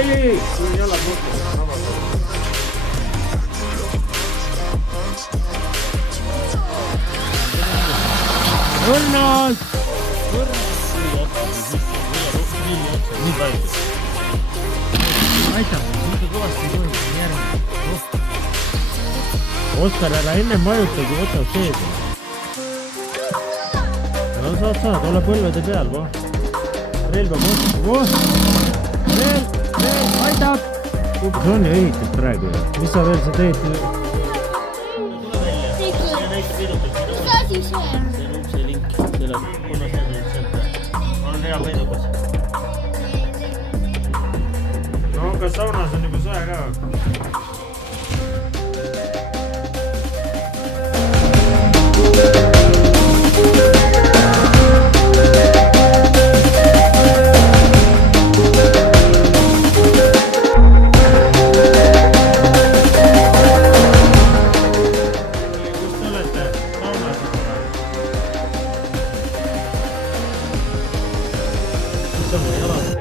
ai, kui jalad nuttu. Õnnas! Nii palju. Aitäh, nüüd kõvasti tohib järgmine. Oskar, ära enne majutagi, võta sees. No saad, ole põlvede peal, relva mõtled, veel, aitab! See on ju ehitud praegu, mis sa veel sa teed? Tule välja. Ja näita peidukas. Mis asi see on? See on ukse link. Selle punast asjad sealt. On hea peidukas. No kas saunas on juba soe ka? Kus te olete? Saunas? Kus on mu jalad?